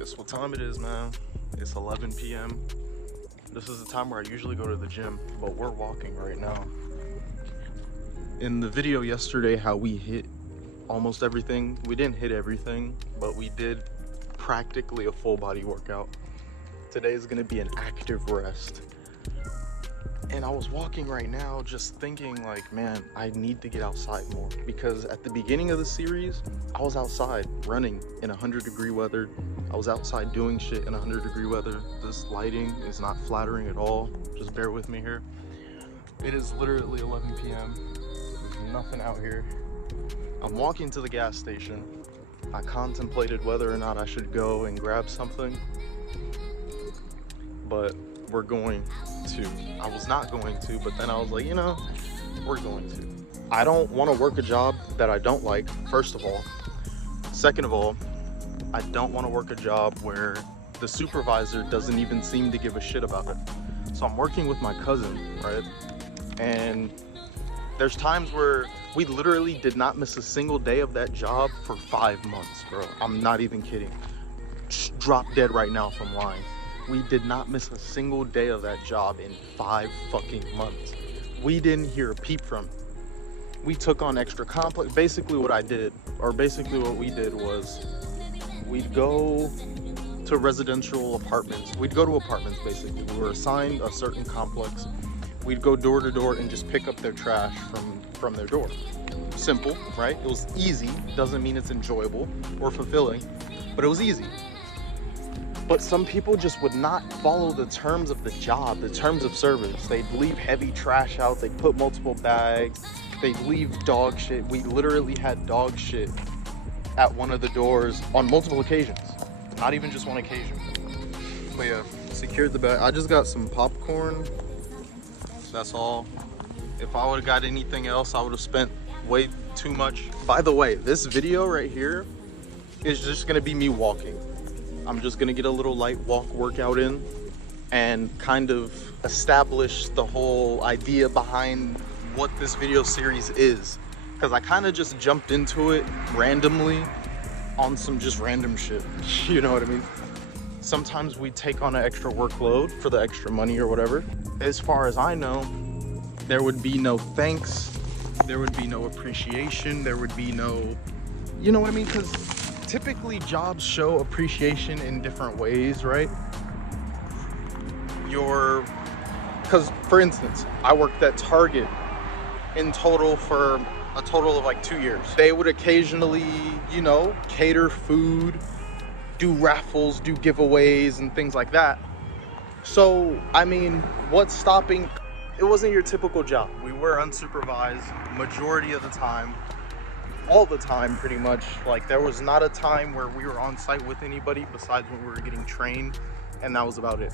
Guess what time it is, man? It's 11 p.m. This is the time where I usually go to the gym, but we're walking right now. In the video yesterday, how we hit almost everything, we didn't hit everything, but we did practically a full body workout. Today is gonna be an active rest. And I was walking right now just thinking like, man, I need to get outside more, because at the beginning of the series, I was outside running in 100-degree weather. I was outside doing shit in 100-degree weather. This lighting is not flattering at all. Just bear with me here. It is literally 11 p.m. There's nothing out here. I'm walking to the gas station. I contemplated whether or not I should go and grab something, but we're going to. I was not going to, but then I was like, you know, we're going to. I don't want to work a job that I don't like, first of all. Second of all, I don't want to work a job where the supervisor doesn't even seem to give a shit about it. So I'm working with my cousin, right? And there's times where we literally did not miss a single day of that job for 5 months, bro. I'm not even kidding. Just drop dead right now if I'm lying. We did not miss a single day of that job in 5 fucking months. We didn't hear a peep from it. We took on extra complex. Basically what I did, or basically what we did was, we'd go to residential apartments. We'd go to apartments, basically. We were assigned a certain complex. We'd go door to door and just pick up their trash from their door. Simple, right? It was easy. Doesn't mean it's enjoyable or fulfilling, but it was easy. But some people just would not follow the terms of the job, the terms of service. They'd leave heavy trash out. They'd put multiple bags. They'd leave dog shit. We literally had dog shit at one of the doors on multiple occasions. Not even just one occasion. But yeah, secured the bag. I just got some popcorn. That's all. If I would have got anything else, I would have spent way too much. By the way, this video right here is just gonna be me walking. I'm just gonna get a little light workout in and kind of establish the whole idea behind what this video series is. Because I kind of just jumped into it randomly on some just random shit. You know what I mean? Sometimes we take on an extra workload for the extra money or whatever. As far as I know, there would be no thanks. There would be no appreciation. There would be no, you know what I mean? Because typically jobs show appreciation in different ways, right? Because for instance, I worked at Target in total for a total of like 2 years. They would occasionally, you know, cater food, do raffles, do giveaways and things like that. So, I mean, what's stopping? It wasn't your typical job. We were unsupervised majority of the time. All the time, pretty much. Like, there was not a time where we were on site with anybody besides when we were getting trained, and that was about it.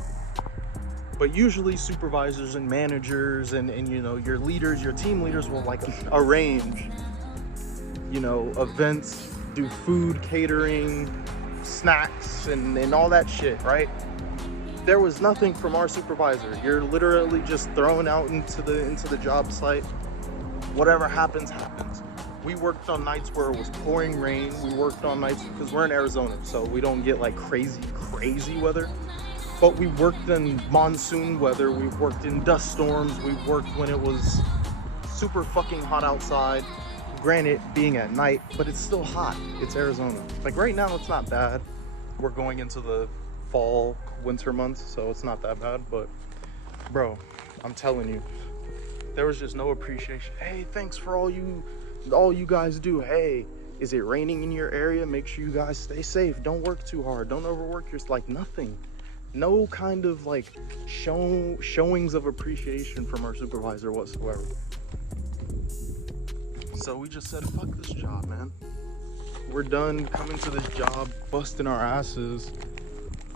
But usually supervisors and managers and you know, your leaders, your team leaders will like arrange, you know, events, do food catering, snacks and all that shit, right? There was nothing from our supervisor. You're literally just thrown out into the job site. Whatever happens, happens. We worked on nights where it was pouring rain. We worked on nights, because we're in Arizona, so we don't get like crazy weather. But we worked in monsoon weather. We worked in dust storms. We worked when it was super fucking hot outside. Granted, being at night, but it's still hot. It's Arizona. Like right now, it's not bad. We're going into the fall, winter months, so it's not that bad. But bro, I'm telling you, there was just no appreciation. Hey, thanks for all you guys do. Hey, is it raining in your area? Make sure you guys stay safe. Don't work too hard. Don't overwork yourself. Like nothing. No kind of like showings of appreciation from our supervisor whatsoever. So we just said, fuck this job, man. We're done coming to this job, busting our asses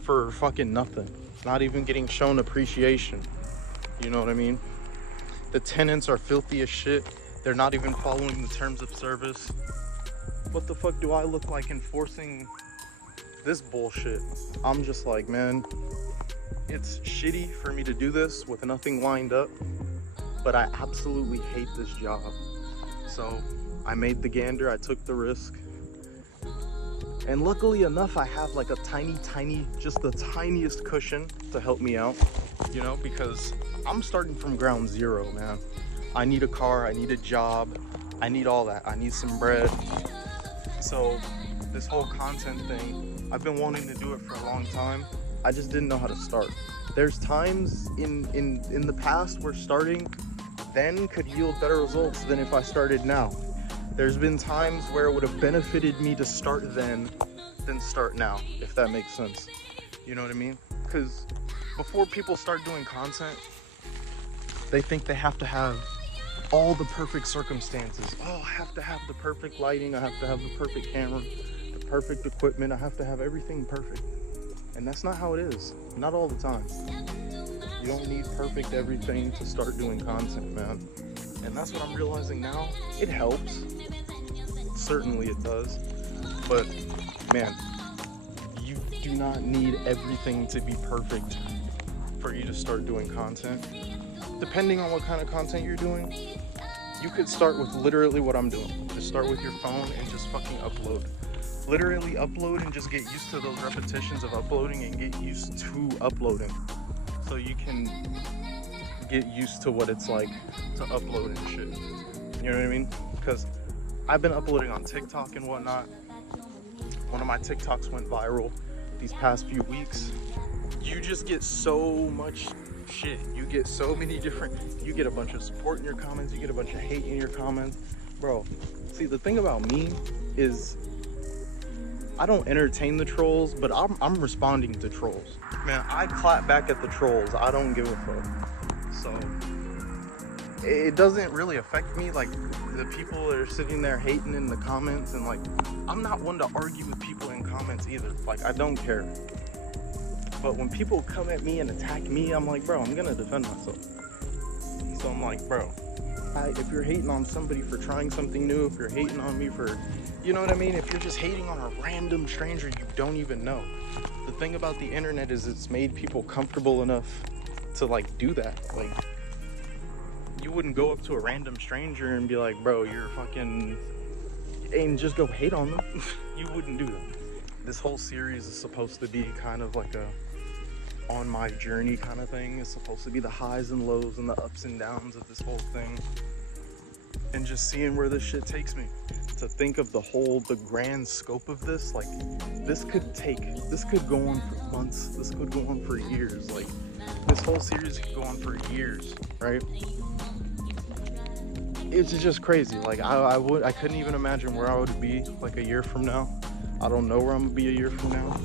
for fucking nothing. Not even getting shown appreciation. You know what I mean? The tenants are filthy as shit. They're not even following the terms of service. What the fuck do I look like enforcing this bullshit? I'm just like, man, it's shitty for me to do this with nothing lined up, but I absolutely hate this job. So I made the gander, I took the risk. And luckily enough, I have like a tiny, just the tiniest cushion to help me out, you know, because I'm starting from ground zero, man. I need a car, I need a job, I need all that. I need some bread. So this whole content thing, I've been wanting to do it for a long time. I just didn't know how to start. There's times in the past where starting then could yield better results than if I started now. There's been times where it would have benefited me to start then than start now, if that makes sense. You know what I mean? Because before people start doing content, they think they have to have all the perfect circumstances. Oh, I have to have the perfect lighting, I have to have the perfect camera, the perfect equipment, I have to have everything perfect. And that's not how it is. Not all the time. You don't need perfect everything to start doing content, man. And that's what I'm realizing now. It helps. Certainly it does. But man, you do not need everything to be perfect for you to start doing content. Depending on what kind of content you're doing, you could start with literally what I'm doing. Just start with your phone and just fucking upload. Literally upload and just get used to those repetitions of uploading and get used to uploading. So you can get used to what it's like to upload and shit. You know what I mean? Because I've been uploading on TikTok and whatnot. One of my TikToks went viral these past few weeks. You just get so much shit. You get so many different, you get a bunch of support in your comments, you get a bunch of hate in your comments. Bro, see, the thing about me is I don't entertain the trolls, but I'm responding to trolls. Man, I clap back at the trolls. I don't give a fuck. So it doesn't really affect me, like the people that are sitting there hating in the comments, and like I'm not one to argue with people in comments either. Like, I don't care. But when people come at me and attack me, I'm like, bro, I'm gonna defend myself. So I'm like, bro, if you're hating on somebody for trying something new, if you're hating on me for, you know what I mean? If you're just hating on a random stranger you don't even know. The thing about the internet is it's made people comfortable enough to like do that. Like, you wouldn't go up to a random stranger and be like, bro, you're fucking, and just go hate on them. You wouldn't do that. This whole series is supposed to be kind of like a on my journey kind of thing. It's supposed to be the highs and lows and the ups and downs of this whole thing, and just seeing where this shit takes me. To think of the grand scope of this, like this could go on for months, this could go on for years. Like, this whole series could go on for years, right? It's just crazy. Like, I couldn't even imagine where I would be like a year from now. I don't know where I'm gonna be a year from now.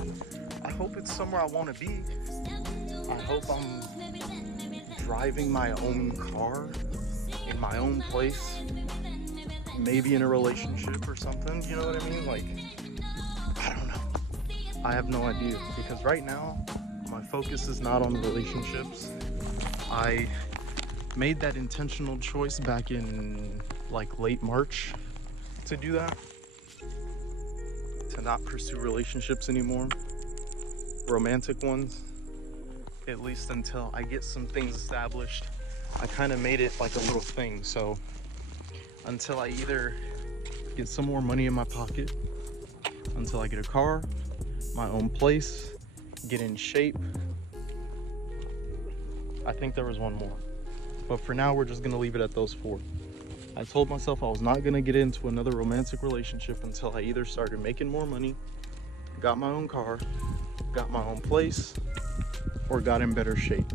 I hope it's somewhere I want to be. I hope I'm driving my own car in my own place, maybe in a relationship or something, you know what I mean? Like, I don't know. I have no idea, because right now my focus is not on relationships. I made that intentional choice back in like late March to do that, to not pursue relationships anymore, romantic ones, at least until I get some things established. I kind of made it like a little thing. So until I either get some more money in my pocket, until I get a car, my own place, get in shape. I think there was one more, but for now we're just gonna leave it at those 4. I told myself I was not gonna get into another romantic relationship until I either started making more money, got my own car, got my own place, or got in better shape.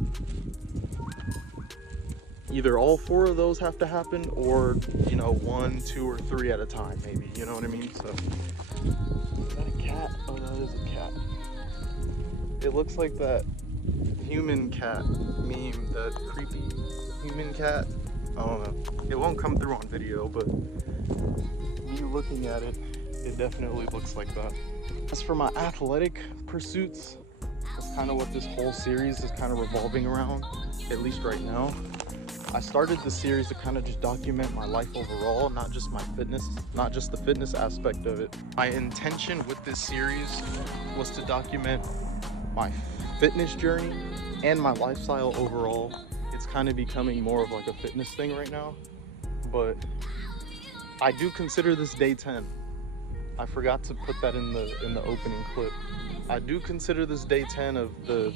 Either all 4 of those have to happen, or, you know, 1, 2, or 3 at a time, maybe, you know what I mean? So, is that a cat? Oh, that is a cat. It looks like that human cat meme, that creepy human cat. I don't know. It won't come through on video, but me looking at it, it definitely looks like that. As for my athletic pursuits, that's kind of what this whole series is kind of revolving around, at least right now. I started the series to kind of just document my life overall, not just my fitness, not just the fitness aspect of it. My intention with this series was to document my fitness journey and my lifestyle overall. It's kind of becoming more of like a fitness thing right now, but I do consider this day 10. I forgot to put that in the opening clip. I do consider this day 10 of the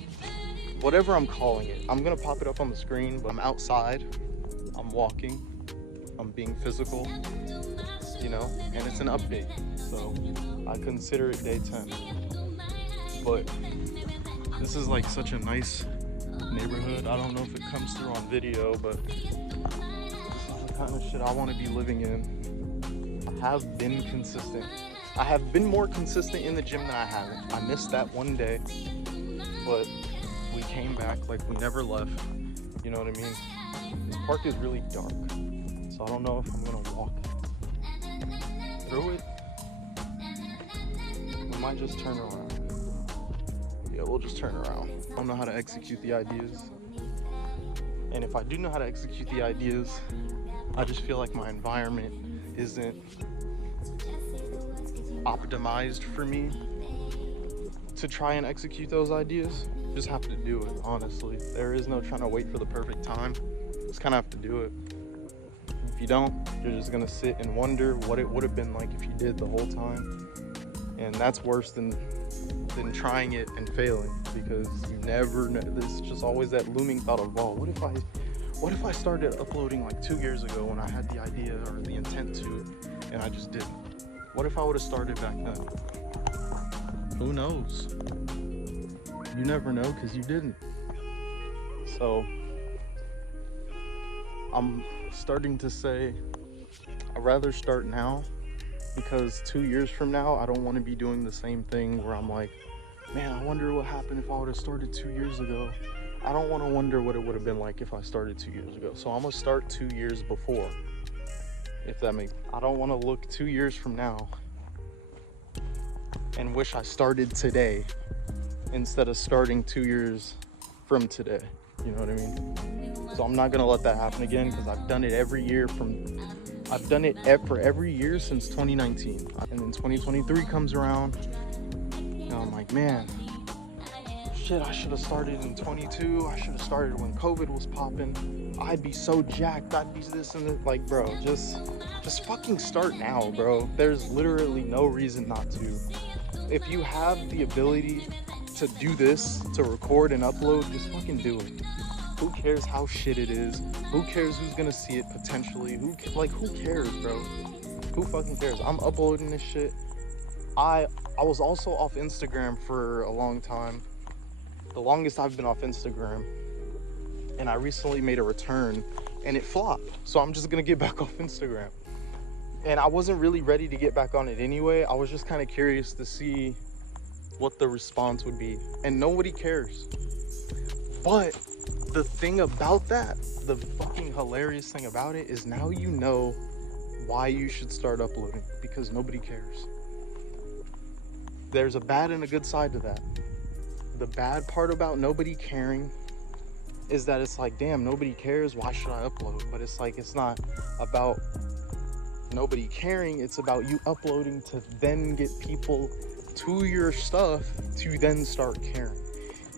whatever I'm calling it. I'm gonna pop it up on the screen, but I'm outside, I'm walking, I'm being physical, you know, and it's an update. So I consider it day 10. But this is like such a nice neighborhood. I don't know if it comes through on video, but this is the kind of shit I want to be living in. I have been consistent. I have been more consistent in the gym than I haven't. I missed that one day, but we came back like we never left. You know what I mean? This park is really dark, so I don't know if I'm gonna walk through it. We might just turn around. Yeah, we'll just turn around. I don't know how to execute the ideas. And if I do know how to execute the ideas, I just feel like my environment isn't optimized for me to try and execute those ideas. Just have to do it, honestly. There is no trying to wait for the perfect time. Just kind of have to do it. If you don't, you're just gonna sit and wonder what it would have been like if you did the whole time. And that's worse than trying it and failing, because you never know. There's just always that looming thought of, oh, what if I started uploading like 2 years ago when I had the idea or the intent to, and I just didn't? What if I would have started back then? Who knows? You never know, because you didn't. So I'm starting to say I'd rather start now, because 2 years from now I don't want to be doing the same thing where I'm like, man, I wonder what happened if I would have started 2 years ago. I don't want to wonder what it would have been like if I started 2 years ago. So I'm gonna start 2 years before, if that makes. I don't want to look 2 years from now and wish I started today instead of starting 2 years from today. You know what I mean? So I'm not gonna let that happen again, because I've done it every year for every year since 2019. And then 2023 comes around, and I'm like, man, shit, I should have started in 22. I should have started when COVID was popping. I'd be so jacked. I'd be this and that. Like, bro, just fucking start now, bro. There's literally no reason not to. If you have the ability to do this, to record and upload, just fucking do it. Who cares how shit it is? Who cares who's gonna see it potentially? Who cares, bro? Who fucking cares? I'm uploading this shit. I was also off Instagram for a long time. The longest I've been off Instagram. And I recently made a return and it flopped. So I'm just gonna get back off Instagram. And I wasn't really ready to get back on it anyway. I was just kind of curious to see what the response would be. And nobody cares. But the thing about that, the fucking hilarious thing about it, is now you know why you should start uploading, because nobody cares. There's a bad and a good side to that. The bad part about nobody caring is that it's like, damn, nobody cares, why should I upload? But it's like, it's not about nobody caring, it's about you uploading to then get people to your stuff to then start caring.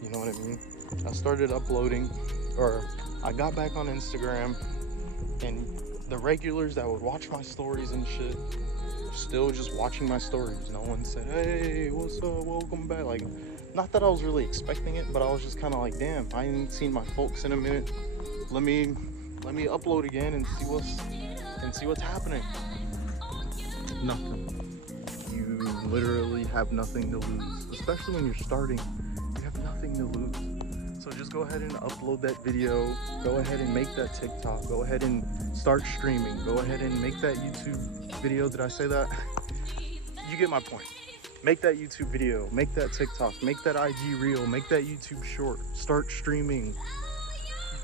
You know what I mean? I started uploading, or I got back on Instagram, and the regulars that would watch my stories and shit still just watching my stories. No one said, hey, what's up, welcome back. Like, not that I was really expecting it, but I was just kind of like, damn, I ain't seen my folks in a minute. Let me upload again and see what's happening. Nothing. You literally have nothing to lose, especially when you're starting. You have nothing to lose. So just go ahead and upload that video. Go ahead and make that TikTok. Go ahead and start streaming. Go ahead and make that YouTube video. Did I say that? You get my point. Make that YouTube video. Make that TikTok. Make that IG reel. Make that YouTube short. Start streaming.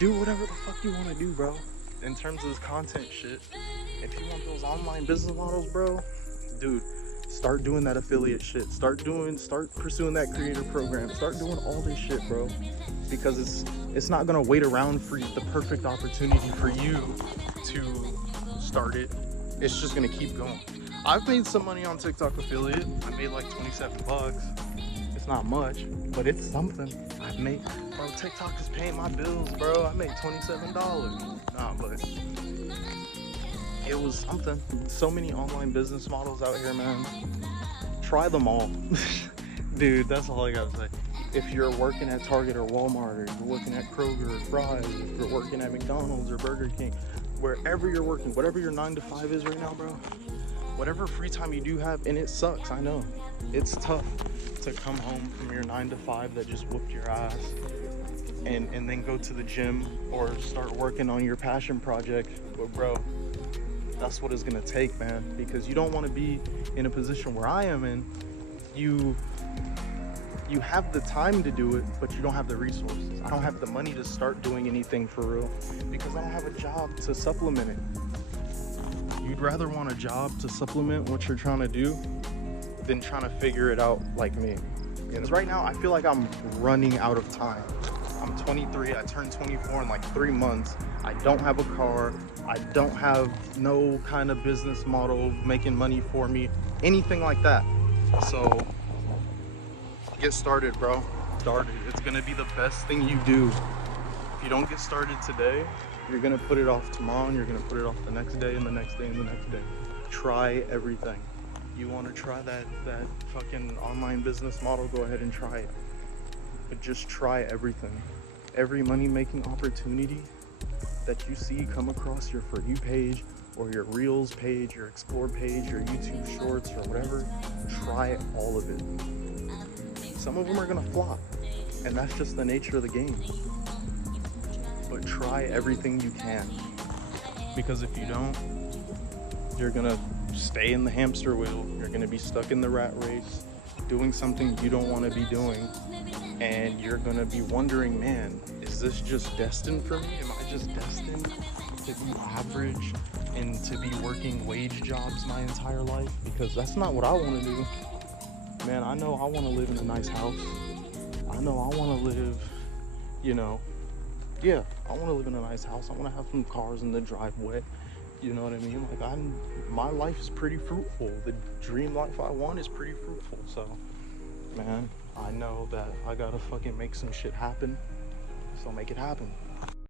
Do whatever the fuck you want to do, bro. In terms of this content shit, if you want those online business models, bro, dude, start doing that affiliate shit. Start pursuing that creator program. Start doing all this shit, bro. Because it's not gonna wait around for the perfect opportunity for you to start it. It's just gonna keep going. I've made some money on TikTok affiliate. I made like 27 bucks. It's not much, but it's something. I've made, bro, TikTok is paying my bills, bro. I made $27. Nah, but it was something. So many online business models out here, man. try them all. Dude, that's all I gotta say. If you're working at Target or Walmart, or you're working at Kroger or Fry's, if you're working at McDonald's or Burger King, wherever you're working, whatever your 9 to 5 is right now, bro, whatever free time you do have, and it sucks, I know. It's tough to come home from your 9 to 5 that just whooped your ass and then go to the gym or start working on your passion project. But bro, that's what it's gonna take, man, because you don't want to be in a position where I am in. You have the time to do it, but you don't have the resources. I don't have the money to start doing anything for real because I don't have a job to supplement it. You'd rather want a job to supplement what you're trying to do than trying to figure it out like me. Because right now I feel like I'm running out of time. I'm 23, I turned 24 in like 3 months. I don't have a car. I don't have no kind of business model making money for me, anything like that. So get started, bro. Started. It's gonna be the best thing you do. If you don't get started today, you're gonna put it off tomorrow, and you're gonna put it off the next day and the next day and the next day. Try everything. You want to try that fucking online business model, go ahead and try it. But just try everything. Every money-making opportunity that you see come across your For You page or your Reels page, your Explore page, your YouTube Shorts or whatever, try all of it. Some of them are gonna flop, and that's just the nature of the game. But try everything you can, because if you don't, you're gonna stay in the hamster wheel. You're gonna be stuck in the rat race, doing something you don't want to be doing, and you're gonna be wondering, man, is this just destined for me? Am I just destined to be average and to be working wage jobs my entire life? Because that's not what I want to do. Man, I know I want to live in a nice house. I know I want to live, I want to live in a nice house. I want to have some cars in the driveway. You know what I mean? Like, my life is pretty fruitful. The dream life I want is pretty fruitful. So, man, I know that I gotta fucking make some shit happen. So make it happen.